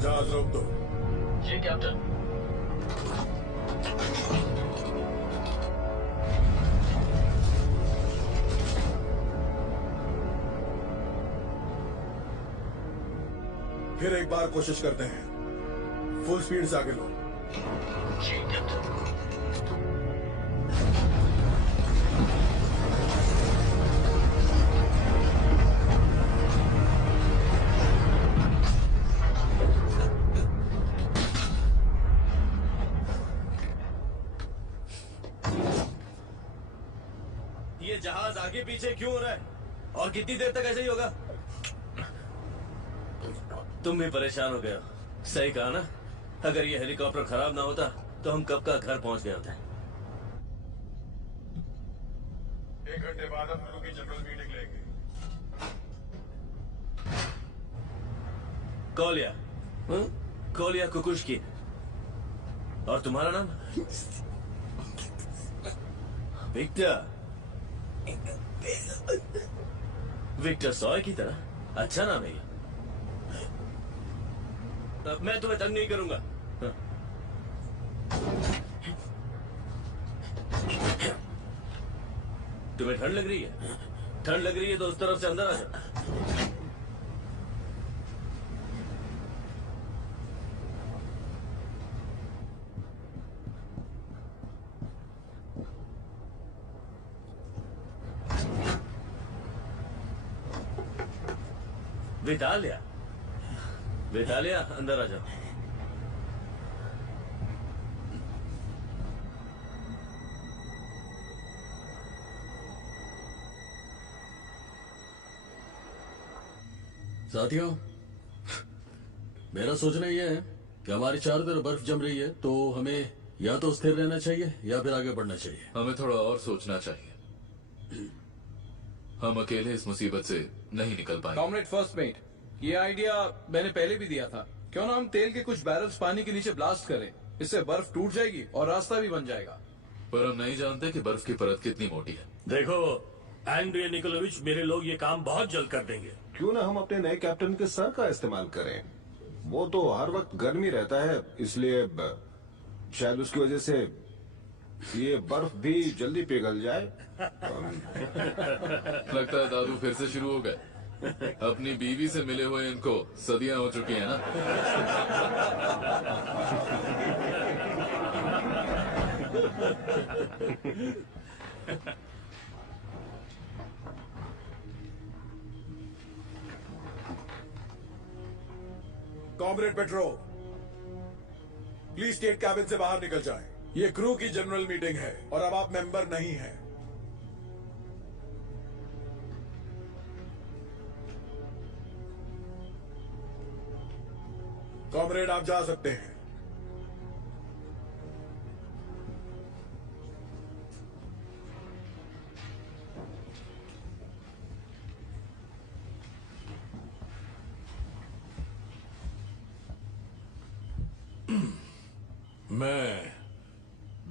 जहाज रोक दो। जी कैप्टन। फिर एक बार कोशिश करते हैं। फुल स्पीड से आगे लो। जी कैप्टन। ये जहाज आगे पीछे क्यों हो रहा है और कितनी देर तक ऐसे ही होगा? तुम भी परेशान हो गए हो। सही कहा ना, अगर ये हेलीकॉप्टर खराब ना होता तो हम कब का घर पहुंच गए होते। 1 घंटे बाद हम लोगों की जनरल मीटिंग लेंगे। कोलिया, कोलिया कुकुश्की। और तुम्हारा नाम? विक्टर। विक्टर सॉय की तरह अच्छा नाम है ये। मैं तुम्हें तंग नहीं करूंगा। तुम्हें ठंड लग रही है? ठंड लग रही है तो उस तरफ से अंदर आ जाओ। विटालिया, विटालिया अंदर आ जाओ। साथियों, मेरा सोचना यह है कि हमारी चारों तरफ बर्फ जम रही है, तो हमें या तो स्थिर रहना चाहिए या फिर आगे बढ़ना चाहिए। हमें थोड़ा और सोचना चाहिए। हम अकेले इस मुसीबत से नहीं निकल पाएंगे। कॉमरेड फर्स्ट मेट, ये आइडिया मैंने पहले भी दिया था। क्यों ना हम तेल के कुछ बैरल्स पानी के नीचे ब्लास्ट करें, इससे बर्फ टूट जाएगी और रास्ता भी बन जाएगा। पर हम नहीं जानते कि बर्फ की परत कितनी मोटी है। देखो एंड्रिया निकोलोविच, मेरे लोग ये काम बहुत जल्द कर देंगे। क्यों ना हम अपने नए कैप्टन के सर का इस्तेमाल करें। वो तो हर वक्त गर्मी रहता है, इसलिए शायद उसकी वजह से ये बर्फ भी जल्दी पिघल जाए। लगता है दादू फिर से शुरू हो गए। अपनी बीवी से मिले हुए इनको सदियां हो चुकी हैं ना। Comrade petro, please state cabin से बाहर निकल जाएं। ये क्रू की जनरल मीटिंग है और अब आप मेंबर नहीं हैं। कॉमरेड, आप जा सकते हैं। मैं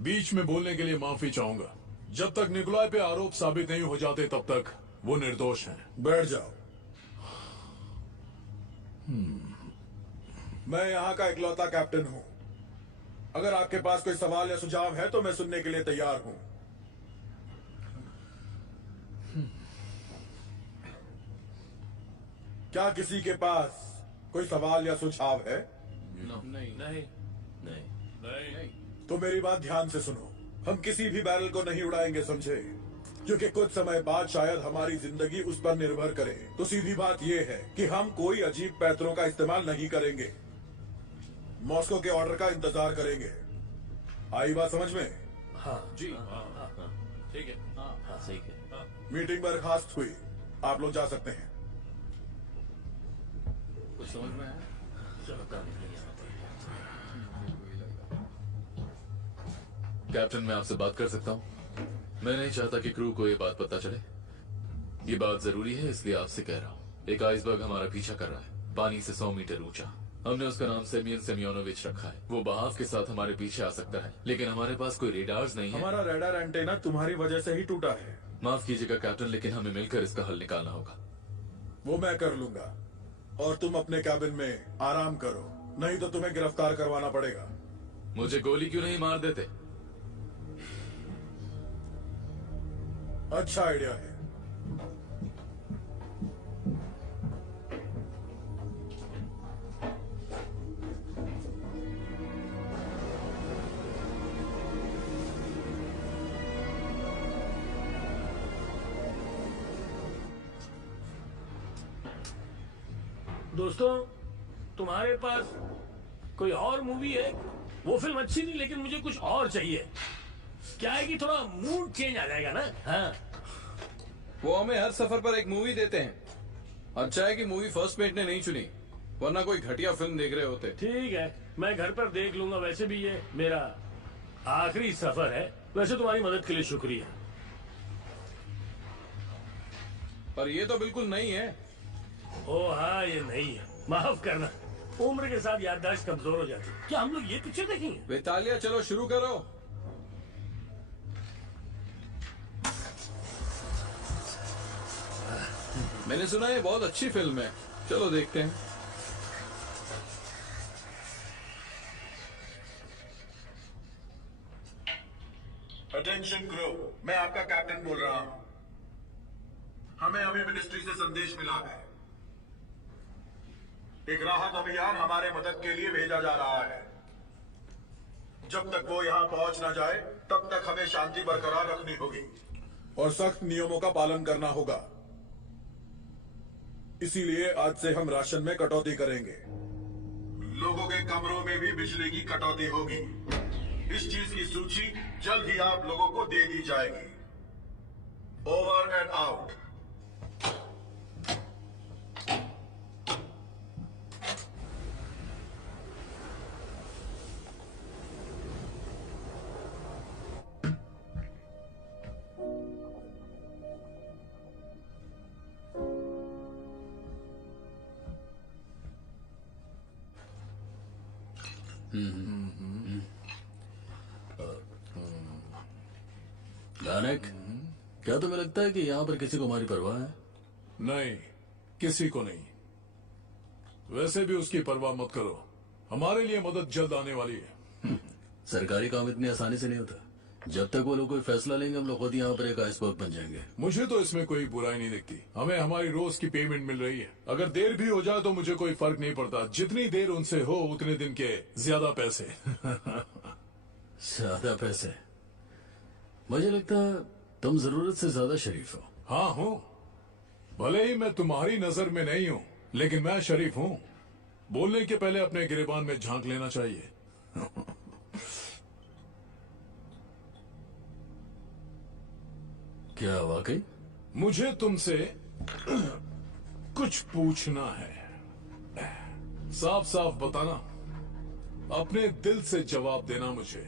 बीच में बोलने के लिए माफी चाहूंगा। जब तक निकोलाई पे आरोप साबित नहीं हो जाते तब तक वो निर्दोष हैं। बैठ जाओ। मैं यहाँ का इकलौता कैप्टन हूँ। अगर आपके पास कोई सवाल या सुझाव है तो मैं सुनने के लिए तैयार हूँ। क्या किसी के पास कोई सवाल या सुझाव है? नहीं नहीं नहीं नहीं। तो मेरी बात ध्यान से सुनो। हम किसी भी बैरल को नहीं उड़ाएंगे, समझे? क्योंकि कुछ समय बाद शायद हमारी जिंदगी उस पर निर्भर करे। तो सीधी बात यह है कि हम कोई अजीब पैतरों का इस्तेमाल नहीं करेंगे। मॉस्को के ऑर्डर का इंतजार करेंगे। आई बात समझ में? हाँ जी। ठीक है। हाँ सही है। मीटिंग बर्खास्त हुई। आप लोग जा सकते हैं। कुछ समझ में आया? कैप्टन, मैं आपसे बात कर सकता हूँ? मैं नहीं चाहता कि क्रू को ये बात पता चले। ये बात जरूरी है इसलिए आपसे कह रहा हूँ। एक आइसबर्ग हमारा पीछा कर रहा है, पानी से 100 मीटर ऊंचा। हमने उसका नाम सेमियन सेमियोनोविच रखा है। वो बहाव के साथ हमारे पीछे आ सकता है, लेकिन हमारे पास कोई रेडार्स नहीं है। हमारा रेडार एंटेना तुम्हारी वजह से ही टूटा है। माफ कीजिएगा कैप्टन, लेकिन हमें मिलकर इसका हल निकालना होगा। वो मैं कर लूंगा और तुम अपने कैबिन में आराम करो। नहीं तो तुम्हें गिरफ्तार करवाना पड़ेगा। मुझे गोली क्यों नहीं मार देते? अच्छा आइडिया है। दोस्तों, तुम्हारे पास कोई और मूवी है? वो फिल्म अच्छी थी लेकिन मुझे कुछ और चाहिए। क्या है कि थोड़ा मूड चेंज आ जाएगा ना। हाँ, वो हमें हर सफर पर एक मूवी देते हैं। अच्छा है कि मूवी फर्स्ट मेट ने नहीं चुनी, वरना कोई घटिया फिल्म देख रहे होते। ठीक है, मैं घर पर देख लूंगा। वैसे भी ये मेरा आखिरी सफर है। वैसे तुम्हारी मदद के लिए शुक्रिया। पर ये तो बिल्कुल नहीं है। ओ हाँ, ये नहीं है। माफ करना, उम्र के साथ याददाश्त कमजोर हो जाती है। क्या हम लोग ये पिक्चर देखेंगे? वेतालिया, चलो शुरू करो। मैंने सुना है बहुत अच्छी फिल्म है, चलो देखते हैं। अटेंशन क्रू, मैं आपका कैप्टन बोल रहा हूं। हमें अभी मिनिस्ट्री से संदेश मिला है। एक राहत अभियान हमारे मदद के लिए भेजा जा रहा है। जब तक वो यहां पहुंच ना जाए तब तक हमें शांति बरकरार रखनी होगी और सख्त नियमों का पालन करना होगा। इसीलिए आज से हम राशन में कटौती करेंगे। लोगों के कमरों में भी बिजली की कटौती होगी। इस चीज की सूची जल्द ही आप लोगों को दे दी जाएगी। Over and out. दानक, क्या तुम्हें लगता है कि यहाँ पर किसी को हमारी परवाह है? नहीं, किसी को नहीं। वैसे भी उसकी परवाह मत करो। हमारे लिए मदद जल्द आने वाली है। सरकारी काम इतनी आसानी से नहीं होता। जब तक वो लोग कोई फैसला लेंगे, हम लोग खुद यहाँ पर एक आइसबर्ग बन जाएंगे। मुझे तो इसमें कोई बुराई नहीं दिखती। हमें हमारी रोज की पेमेंट मिल रही है। अगर देर भी हो जाए तो मुझे कोई फर्क नहीं पड़ता। जितनी देर उनसे हो उतने दिन के ज्यादा पैसे। ज्यादा पैसे? मुझे लगता है तुम जरूरत से ज्यादा शरीफ हो। हाँ हूँ। भले ही मैं तुम्हारी नजर में नहीं हूँ, लेकिन मैं शरीफ हूँ। बोलने के पहले अपने गिरेबान में झांक लेना चाहिए। क्या वाकई? मुझे तुमसे कुछ पूछना है। साफ साफ बताना, अपने दिल से जवाब देना मुझे।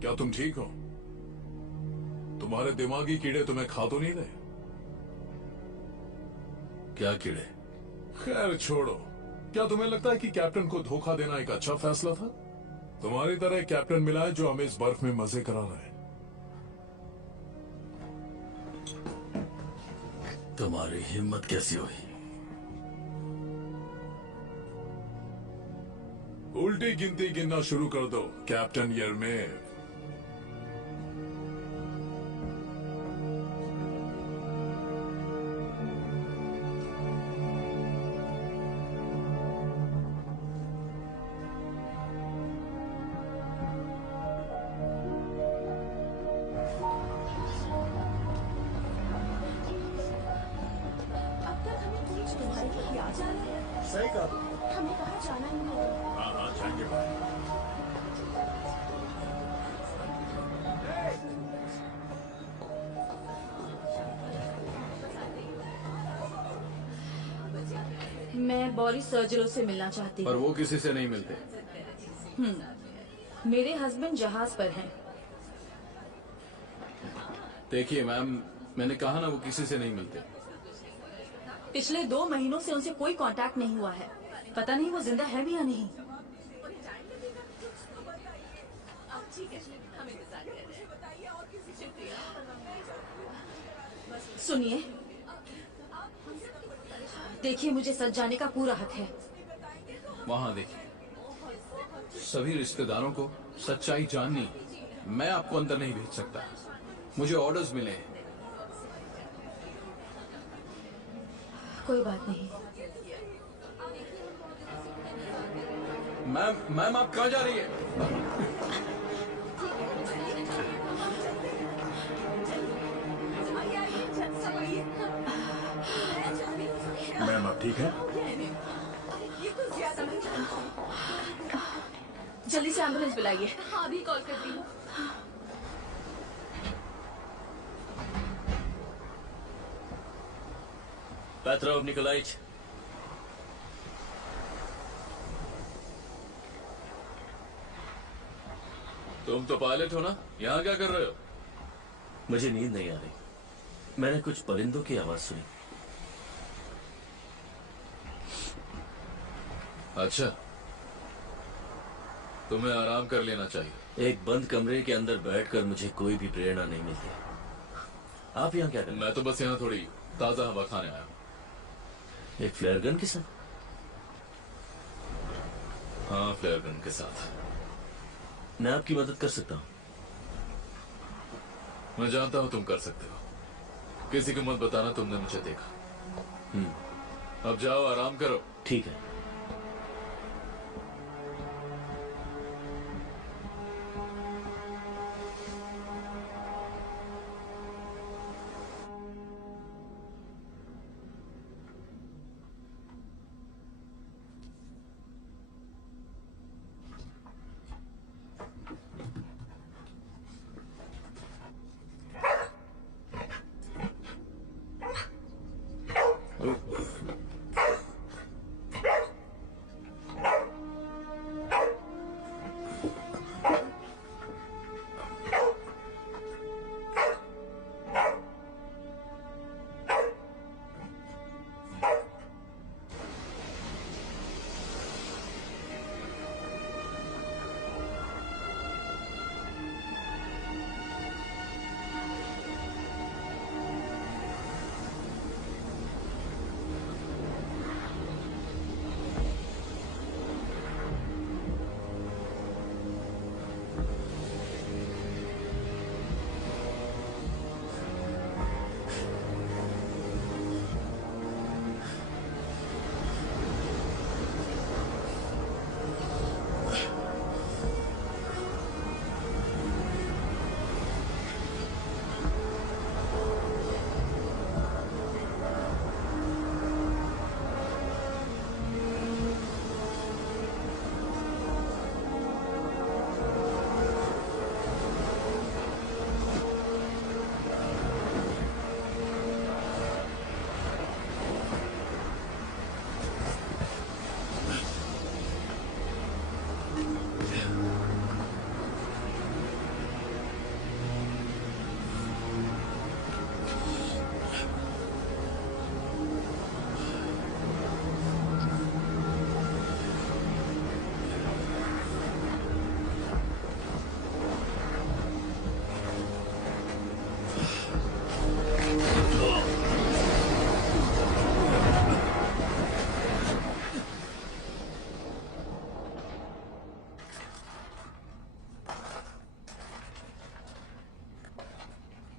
क्या तुम ठीक हो? तुम्हारे दिमागी कीड़े तुम्हें खा तो नहीं रहे? क्या कीड़े? खैर छोड़ो। क्या तुम्हें लगता है कि कैप्टन को धोखा देना एक अच्छा फैसला था? तुम्हारी तरह एक कैप्टन मिला है जो हमें इस बर्फ में मजे करा रहा है। तुम्हारी हिम्मत कैसी हुई? उल्टी गिनती गिनना शुरू कर दो कैप्टन यरमेव। सही कहा। हमें कहाँ जाना ही नहीं। हाँ हाँ, जाएंगे बाहर। मैं बोरिस सर्जिलो से मिलना चाहती पर हूँ। वो किसी से नहीं मिलते। मेरे हस्बैंड जहाज पर हैं। देखिए मैम, मैंने कहा ना वो किसी से नहीं मिलते। पिछले 2 महीनों से उनसे कोई कांटेक्ट नहीं हुआ है। पता नहीं वो जिंदा है भी या नहीं। सुनिए, देखिए मुझे सच जाने का पूरा हक है। वहां देखिए। सभी रिश्तेदारों को सच्चाई जाननी, मैं आपको अंदर नहीं भेज सकता। मुझे ऑर्डर्स मिले हैं। कोई बात नहीं। मैम आप कहाँ जा रही है? मैम आप ठीक है? जल्दी से एम्बुलेंस बुलाइए। हाँ अभी कॉल करती हूँ। पेट्रोव निकोलाइच, तुम तो पायलट हो ना, यहाँ क्या कर रहे हो? मुझे नींद नहीं आ रही। मैंने कुछ परिंदों की आवाज सुनी। अच्छा, तुम्हें आराम कर लेना चाहिए। एक बंद कमरे के अंदर बैठकर मुझे कोई भी प्रेरणा नहीं मिलती। आप यहाँ क्या कर रहे मैं तो बस यहाँ थोड़ी ताजा हवा खाने आया हूँ। हैं? एक फ्लेयर गन के साथ? हाँ, फ्लेयर गन के साथ। मैं आपकी मदद कर सकता हूँ। मैं जानता हूँ तुम कर सकते हो। किसी को मत बताना तुमने मुझे देखा। अब जाओ, आराम करो। ठीक है।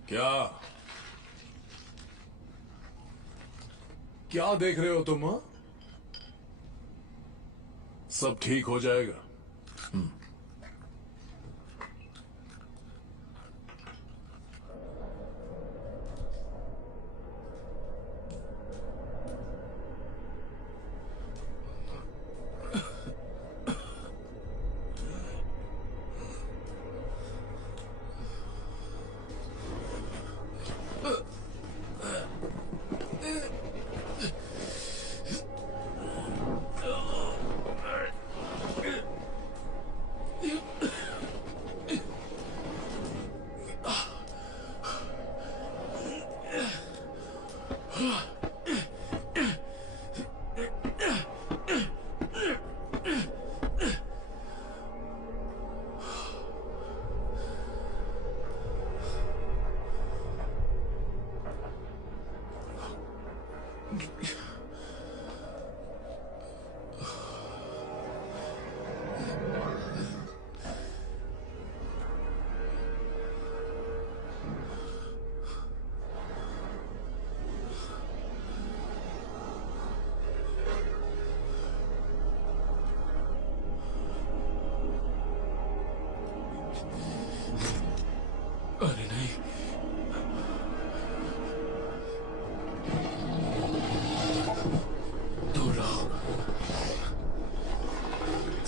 क्या क्या देख रहे हो तुम? हाँ? सब ठीक हो जाएगा।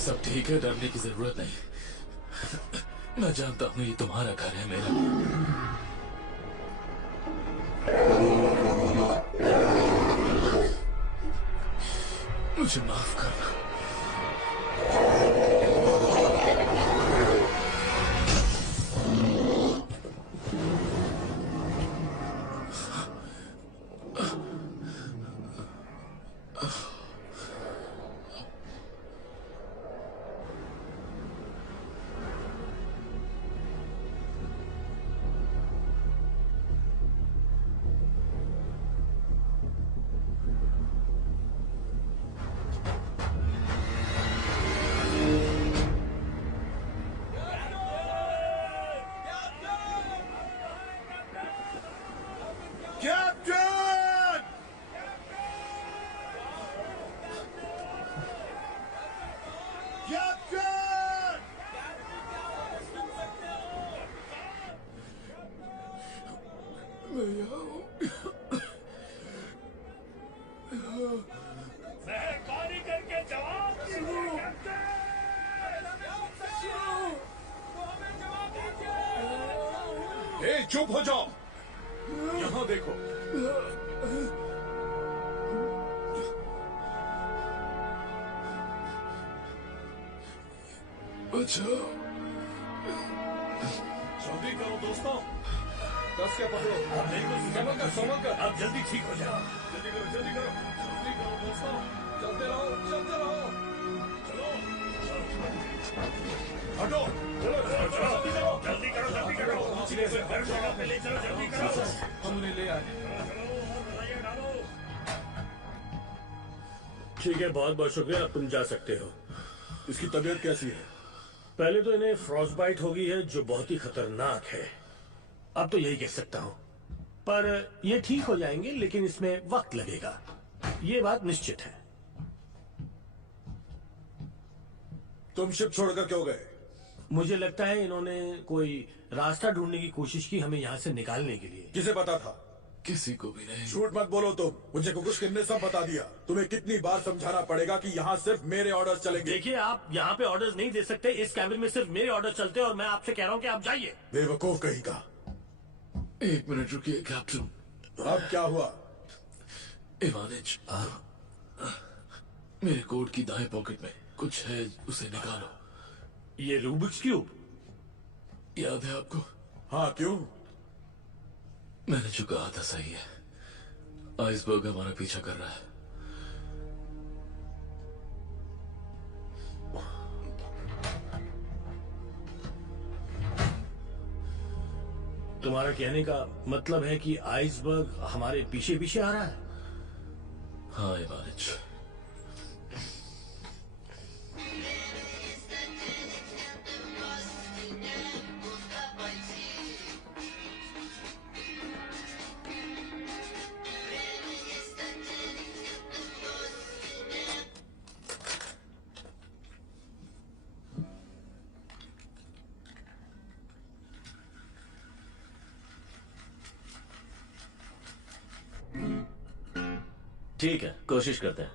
सब ठीक है, डरने की जरूरत नहीं। मैं जानता हूँ ये तुम्हारा घर है, मेरा मुझे माफ करना। मेहरबानी करके जवाब दीजिए। ए, चुप हो जाओ। यहाँ देखो। बचाओ। जल्दी करो दोस्तों, कस के पकड़ो। संभल कर। अब जल्दी ठीक हो जाओ। जल्दी करो दोस्तों, चलते रहो। चलो हटो। जल्दी करो। हर जगह पे ले चलो, जल्दी करो। हम उन्हें ले आए। ठीक है, बहुत बहुत शुक्रिया। अब तुम जा सकते हो। इसकी तबीयत कैसी है? पहले तो इन्हें फ्रॉस्टबाइट हो गई है, जो बहुत ही खतरनाक है। अब तो यही कह सकता हूं, पर ये ठीक हो जाएंगे, लेकिन इसमें वक्त लगेगा, ये बात निश्चित है। तुम शिप छोड़कर क्यों गए? मुझे लगता है इन्होंने कोई रास्ता ढूंढने की कोशिश की हमें यहाँ से निकालने के लिए। किसे पता था? किसी को भी नहीं। झूठ मत बोलो तुम। मुझे कुकुश्किन ने सब बता दिया। तुम्हें कितनी बार समझाना पड़ेगा कि यहाँ सिर्फ मेरे ऑर्डर्स चलेंगे। देखिए, आप यहाँ पे ऑर्डर्स नहीं दे सकते। इस कैबिन में सिर्फ मेरे ऑर्डर चलते हैं और मैं आपसे कह रहा हूँ कि आप जाइए। बेवकूफ कहीं का। 1 मिनट रुकिए कैप्टन। अब क्या हुआ? इवानिच, मेरे कोट की दाएं पॉकेट में कुछ है, उसे निकालो। ये रूबिक्स क्यूब याद है आपको? हाँ, क्यों? मैंने जो कहा था सही है। आइसबर्ग हमारा पीछा कर रहा है। तुम्हारा कहने का मतलब है कि आइसबर्ग हमारे पीछे पीछे आ रहा है? हाँ इवानिच। ठीक है, कोशिश करते हैं।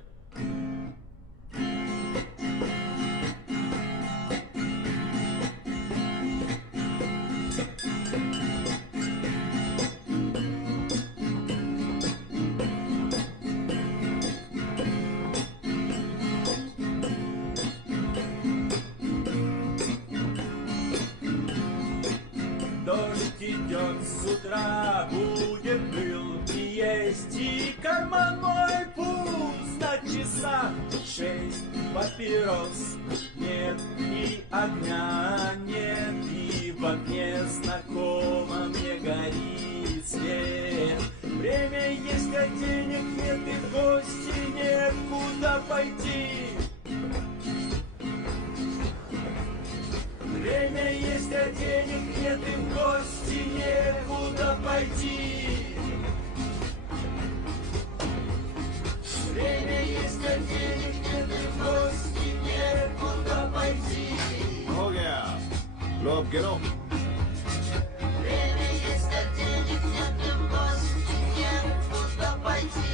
Дождь идет с утра, будет пыл и есть, и карман мой пуст на часах 6 папирос. Нет и огня нет, и в окне знакомо мне горит свет. Время есть, а денег нет, и в гости некуда пойти. Время есть, а денег нет, и в гости некуда пойти. Время есть, а денег нет, и в гости некуда пойти. हो गया। लो अब गिनो। Время есть, а денег нет, и в гости некуда пойти.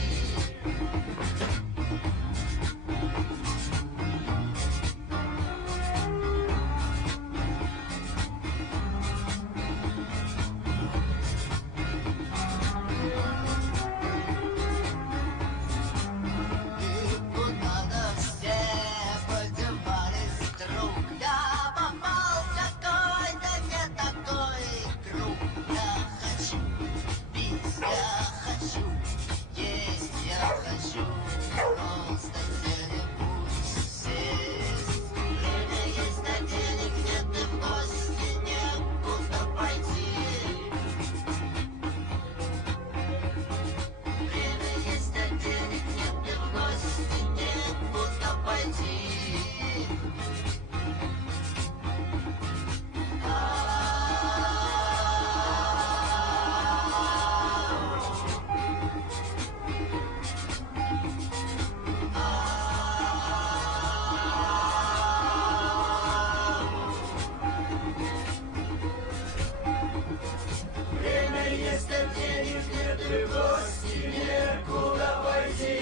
ты в гости, некуда пойти.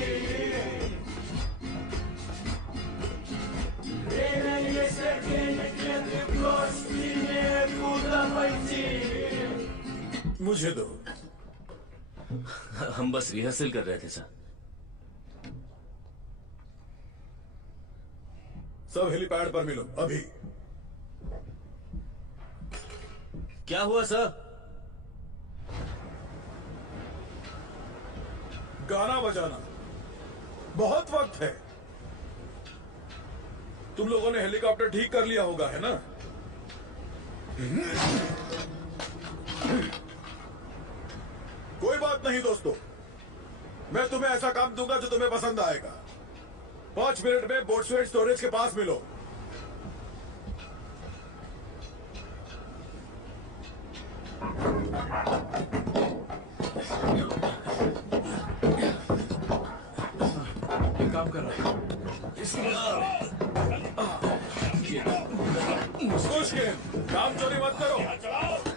Время есть, а денег нет, и в гости некуда пойти. मुझे दो। हम बस रिहर्सल कर रहे थे सर। सब हेलीपैड पर मिलो अभी। क्या हुआ सर? गाना बजाना बहुत वक्त है। तुम लोगों ने हेलीकॉप्टर ठीक कर लिया होगा, है ना? कोई बात नहीं दोस्तों, मैं तुम्हें ऐसा काम दूंगा जो तुम्हें पसंद आएगा। 5 मिनट में बोट्सवेट स्टोरेज के पास मिलो। ये काम कर रहा है। मुश्किल काम चोरी मत करो,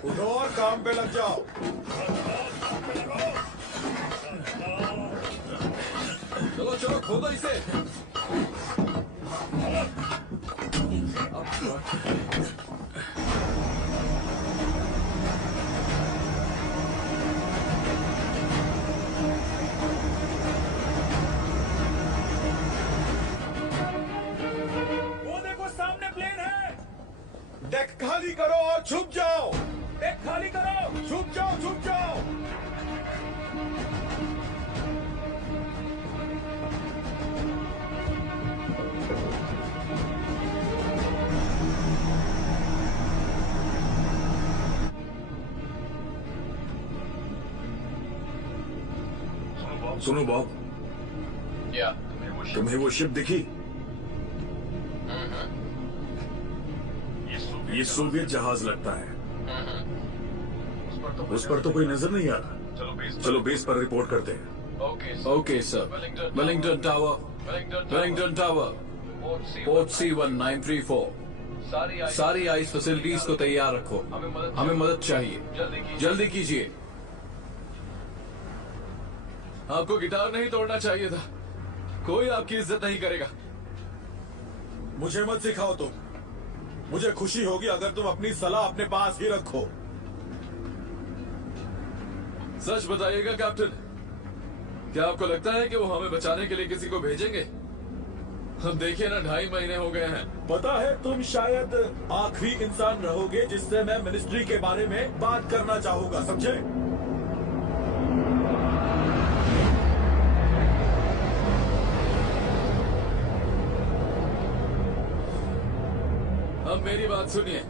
उठो और काम पे लग जाओ। चलो चलो खोदो इसे। वो देखो सामने प्लेन है। डेक खाली करो और छुप जाओ। डेक खाली करो। छुप जाओ, छुप जाओ। सुनो बॉब, क्या तुम्हें वो शिप दिखी? ये सोवियत जहाज लगता है। उस पर तो कोई नजर नहीं आ रहा। चलो बेस पर रिपोर्ट करते हैं। Okay sir. Wellington tower, port C1934। सारी आइस फैसिलिटीज को तैयार रखो। हमें मदद चाहिए, जल्दी कीजिए। आपको गिटार नहीं तोड़ना चाहिए था। कोई आपकी इज्जत नहीं करेगा। मुझे मत सिखाओ तुम। मुझे खुशी होगी अगर तुम अपनी सलाह अपने पास ही रखो। सच बताइएगा कैप्टन, क्या आपको लगता है कि वो हमें बचाने के लिए किसी को भेजेंगे? हम देखिए ना, 2.5 महीने हो गए हैं। पता है तुम शायद आखिरी इंसान रहोगे जिससे मैं मिनिस्ट्री के बारे में बात करना चाहूंगा, समझे? अब मेरी बात सुनिए।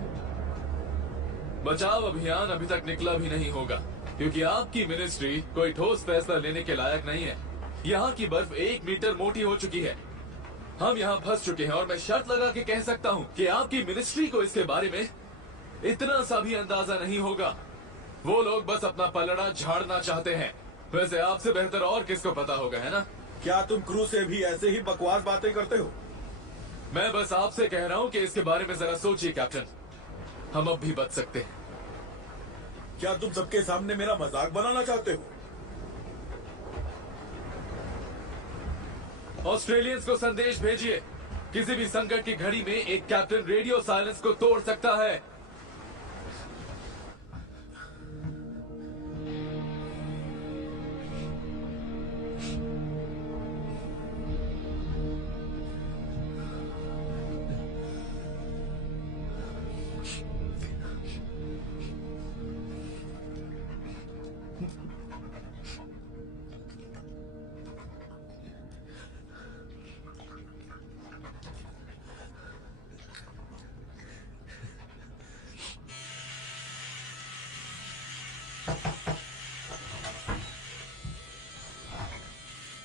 बचाव अभियान अभी तक निकला भी नहीं होगा, क्योंकि आपकी मिनिस्ट्री कोई ठोस फैसला लेने के लायक नहीं है। यहाँ की बर्फ 1 मीटर मोटी हो चुकी है। हम यहाँ फंस चुके हैं और मैं शर्त लगा के कह सकता हूँ कि आपकी मिनिस्ट्री को इसके बारे में इतना सा भी अंदाजा नहीं होगा। वो लोग बस अपना पलड़ा झाड़ना चाहते हैं। वैसे आपसे बेहतर और किसको पता होगा, है ना? क्या तुम क्रू से भी ऐसे ही बकवास बातें करते हो? मैं बस आपसे कह रहा हूँ कि इसके बारे में जरा सोचिए कैप्टन। हम अब भी बच सकते हैं। क्या तुम सबके सामने मेरा मजाक बनाना चाहते हो? ऑस्ट्रेलियंस को संदेश भेजिए। किसी भी संकट की घड़ी में एक कैप्टन रेडियो साइलेंस को तोड़ सकता है।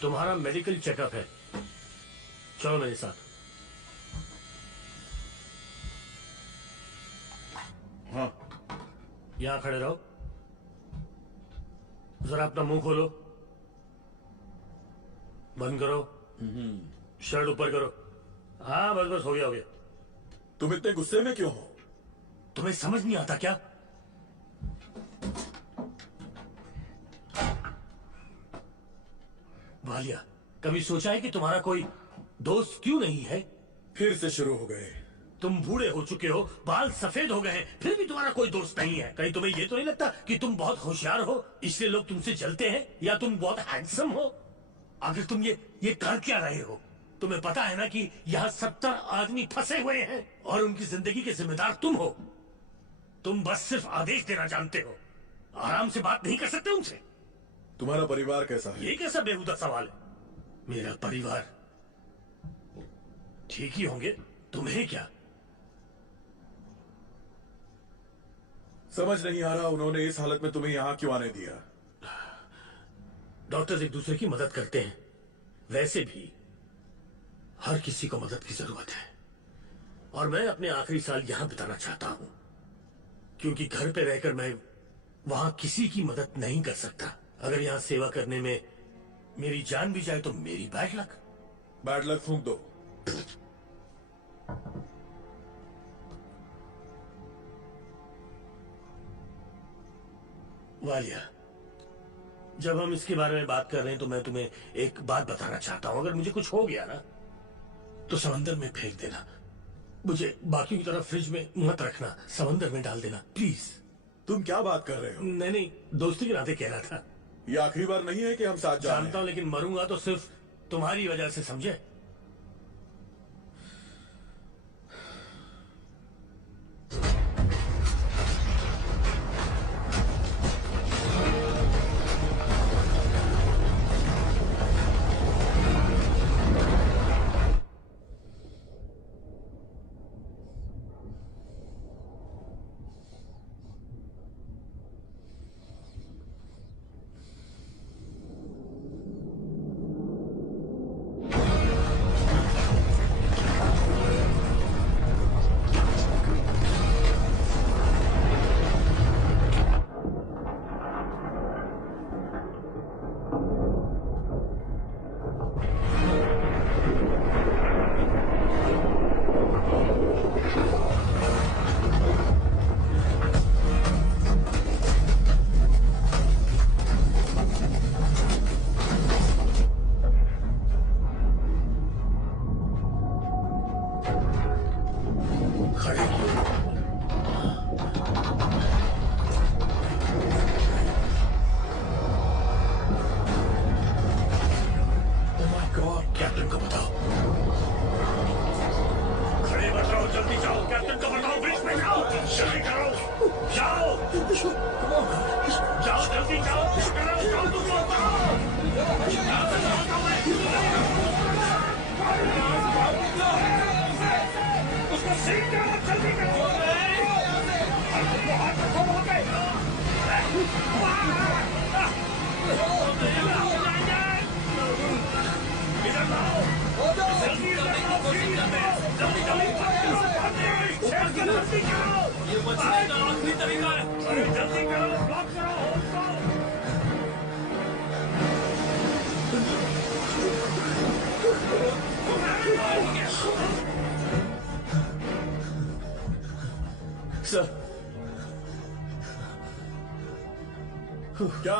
तुम्हारा मेडिकल चेकअप है, चलो मेरे साथ। हाँ, यहां खड़े रहो। जरा अपना मुंह खोलो, बंद करो, शर्ट ऊपर करो। हाँ बस बस, हो गया हो गया। तुम इतने गुस्से में क्यों हो? तुम्हें समझ नहीं आता क्या? वालिया, कभी सोचा है कि तुम्हारा कोई दोस्त क्यों नहीं है? फिर से शुरू हो गए। तुम बूढ़े हो चुके हो, बाल सफेद हो गए हैं, फिर भी तुम्हारा कोई दोस्त नहीं है। कहीं तुम्हें ये तो नहीं लगता कि तुम बहुत होशियार हो, इसलिए लोग तुमसे जलते हैं? या तुम बहुत हैंडसम हो? आखिर तुम ये कर क्या रहे हो? तुम्हें पता है ना कि यहाँ 70 आदमी फंसे हुए हैं और उनकी जिंदगी के जिम्मेदार तुम हो। तुम बस सिर्फ आदेश देना जानते हो, आराम से बात नहीं कर सकते उनसे। तुम्हारा परिवार कैसा है? ये कैसा बेहुदा सवाल है? मेरा परिवार ठीक ही होंगे, तुम्हें क्या? समझ नहीं आ रहा उन्होंने इस हालत में तुम्हें यहाँ क्यों आने दिया। डॉक्टर्स एक दूसरे की मदद करते हैं, वैसे भी हर किसी को मदद की जरूरत है। और मैं अपने आखिरी साल यहां बिताना चाहता हूं, क्योंकि घर पे रहकर मैं वहां किसी की मदद नहीं कर सकता। अगर यहां सेवा करने में मेरी जान भी जाए तो मेरी बैड लक। बैड लक फूंक दो। वालिया, जब हम इसके बारे में बात कर रहे हैं तो मैं तुम्हें एक बात बताना चाहता हूं। अगर मुझे कुछ हो गया ना तो समंदर में फेंक देना। मुझे बाकी की तरह फ्रिज में मत रखना, समंदर में डाल देना प्लीज। तुम क्या बात कर रहे हो? नहीं, दोस्ती के नाते कह रहा था। ये आखिरी बार नहीं है कि हम साथ जा रहे हैं। जानता हूं, लेकिन मरूंगा तो सिर्फ तुम्हारी वजह से, समझे? क्या?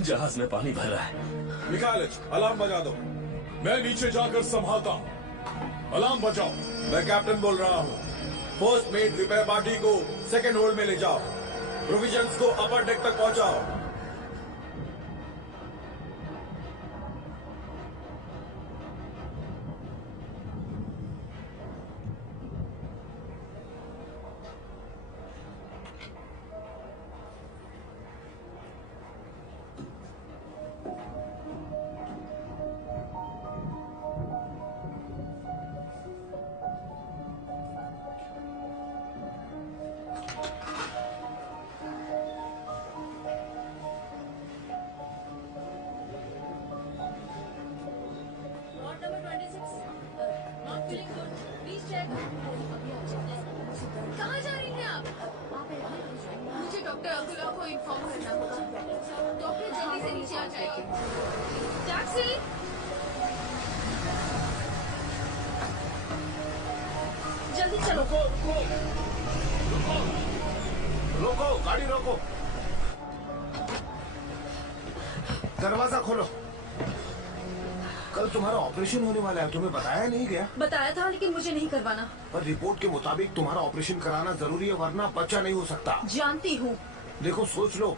जहाज में पानी भर रहा है। मिखाइलिच, अलार्म बजा दो। मैं नीचे जाकर संभालता हूं। अलार्म बजाओ। मैं कैप्टन बोल रहा हूँ। फर्स्ट मेट रिपेयर पार्टी को सेकंड होल्ड में ले जाओ। प्रोविजंस को अपर डेक तक पहुंचाओ। कहाँ जा रही हैं आप? मुझे डॉक्टर अकुला को इन्फॉर्म करना होगा। डॉक्टर जल्दी से नीचे आ जाइए। टैक्सी! जल्दी चलो। रोको, गाड़ी रोको। दरवाजा खोलो। कल तुम्हारा ऑपरेशन होने वाला है, तुम्हें बताया नहीं गया? बताया था लेकिन मुझे नहीं करवाना। पर रिपोर्ट के मुताबिक तुम्हारा ऑपरेशन कराना जरूरी है, वरना बच्चा नहीं हो सकता। जानती हूँ। देखो सोच लो,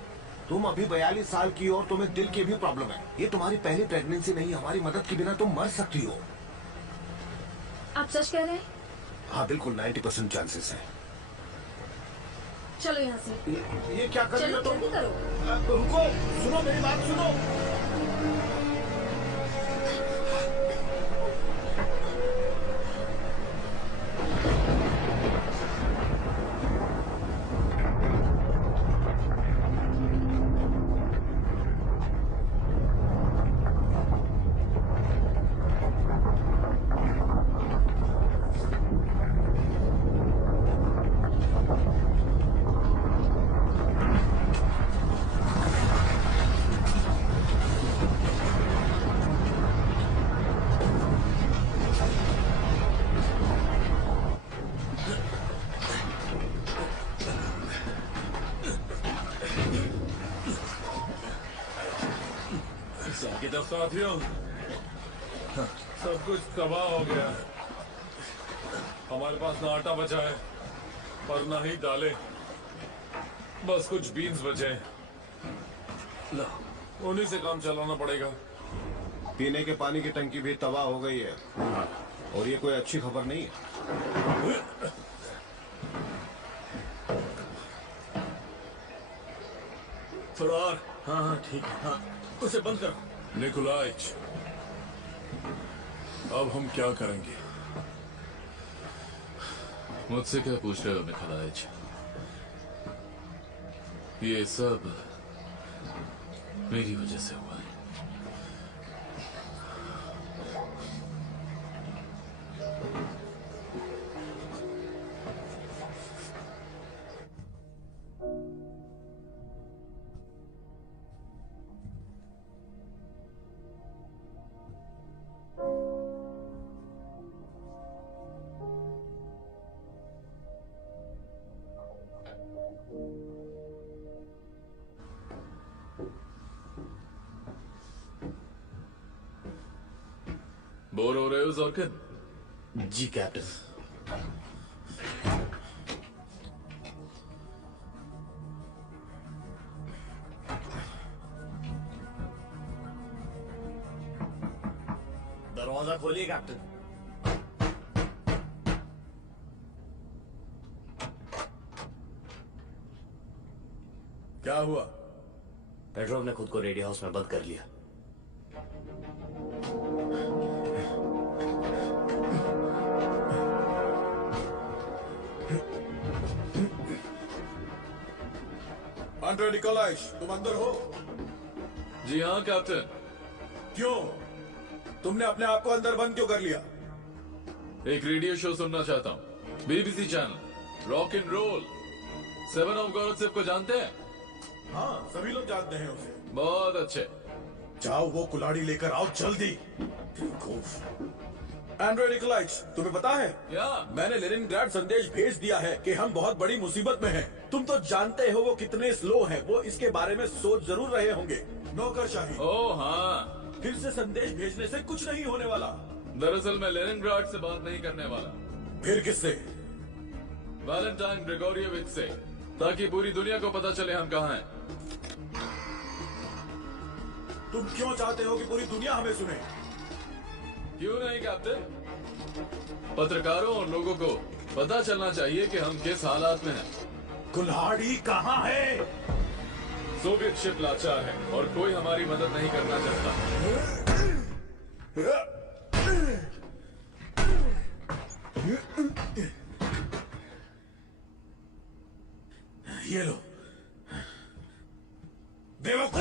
तुम अभी 42 साल की हो और तुम्हें दिल की भी प्रॉब्लम है। ये तुम्हारी पहली प्रेगनेंसी नहीं, हमारी मदद के बिना तुम मर सकती हो। आप सच कह रहे हैं? हाँ बिल्कुल, 90% चांसेस है। चलो यहाँ से। ये क्या कर रही हो चलो तुम? जल्दी करो। रुको, सुनो मेरी बात सुनो। साथियों, सब कुछ तबाह हो गया है। हमारे पास ना आटा बचा है और ना ही दालें, बस कुछ बीन्स बचे हैं। लो, उन्हीं से काम चलाना पड़ेगा। पीने के पानी की टंकी भी तबाह हो गई है और ये कोई अच्छी खबर नहीं है। थोड़ा और। हाँ हाँ ठीक है। हाँ, उसे बंद करो। निकोलाइच, अब हम क्या करेंगे? मुझसे क्या पूछ रहे हो निकोलाइच? ये सब मेरी वजह से हुआ है। बोर हो रहे हो जॉर्किन? जी कैप्टन। दरवाजा खोलिए कैप्टन। क्या हुआ? पेट्रोव ने खुद को रेडियो हाउस में बंद कर लिया। आंड्रे निकोलाइच, तुम अंदर हो? जी हाँ कैप्टन। क्यों? तुमने अपने आप को अंदर बंद क्यों कर लिया? एक रेडियो शो सुनना चाहता हूँ, BBC channel, rock and roll. 7 of God save को जानते हैं? हाँ, सभी लोग जानते हैं उसे। बहुत अच्छे। जाओ वो कुल्हाड़ी लेकर आओ जल्दी। आंड्रे निकोलाइच, तुम्हें पता है क्या? मैंने लेनिनग्राड संदेश भेज दिया है कि हम बहुत बड़ी मुसीबत में हैं। तुम तो जानते हो वो कितने स्लो हैं। वो इसके बारे में सोच जरूर रहे होंगे। नौकरशाही। ओह हाँ। फिर से संदेश भेजने से कुछ नहीं होने वाला। दरअसल मैं लेनिनग्राड से बात नहीं करने वाला। फिर किससे? वैलेंटाइन ग्रेगोरियोविच से, ताकि पूरी दुनिया को पता चले हम कहाँ हैं। तुम क्यों चाहते हो कि पूरी दुनिया हमें सुने? क्यों नहीं कैप्टन? पत्रकारों और लोगों को पता चलना चाहिए कि हम किस हालात में हैं। कुल्हाड़ी कहाँ है? सोवियत शिप लाचार है और कोई हमारी मदद नहीं करना चाहता। ये लो। बेवकूफ!